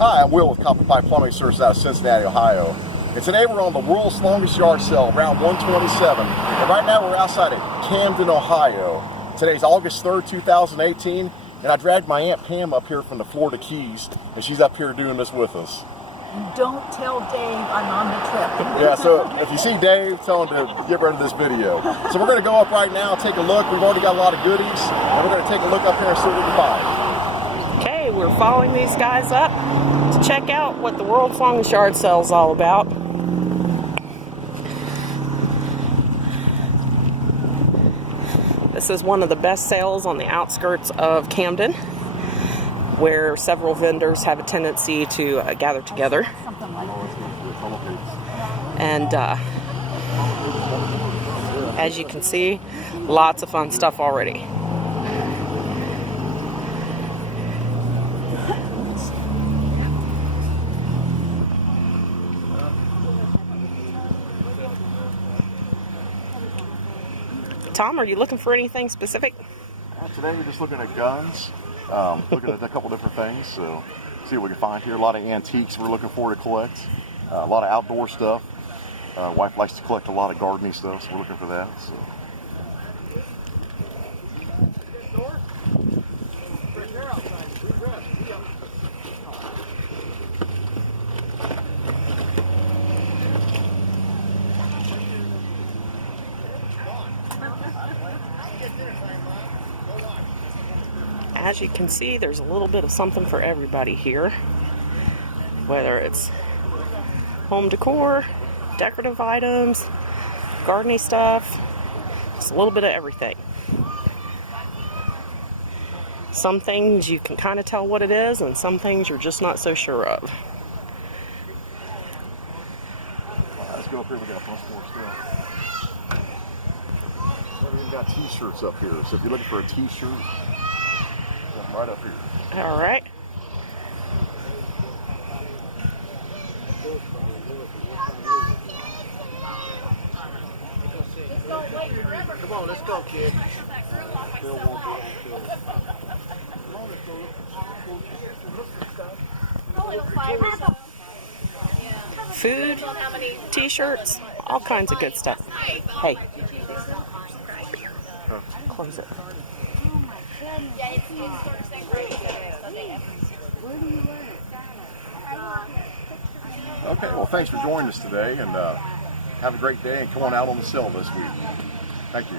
Hi, I'm Will with Copper Pipe Plumbing Service out of Cincinnati, Ohio. And today we're on the world's longest yard sale, Route 127. And right now we're outside of Camden, Ohio. Today's August 3rd, 2018. And I dragged my Aunt Pam up here from the Florida Keys. And she's up here doing this with us. Don't tell Dave I'm on the trip. Yeah, so if you see Dave, tell him to get rid of this video. So we're going to go up right now, take a look. We've already got a lot of goodies. And we're going to take a look up here and see what we can find. Okay, we're following these guys up to check out what the world's longest yard sale is all about. This is one of the best sales on the outskirts of Camden, where several vendors have a tendency to gather together. And as you can see, lots of fun stuff already. Tom, are you looking for anything specific? Today we're just looking at guns, looking at a couple different things, so see what we can find here. A lot of antiques we're looking for to collect, a lot of outdoor stuff. Wife likes to collect a lot of gardening stuff, so we're looking for that. So. As you can see, there's a little bit of something for everybody here. Whether it's home decor, decorative items, gardening stuff, just a little bit of everything. Some things you can kind of tell what it is, and some things you're just not so sure of. Let's go up here, we got a bunch more stuff. We've got t-shirts up here, so if you're looking for a t-shirt, right up here. All right. Come on, let's go, kid. Food, t-shirts, all kinds of good stuff. Hey, close it. Okay, well, thanks for joining us today, and have a great day, and come on out on the sale this week. Thank you.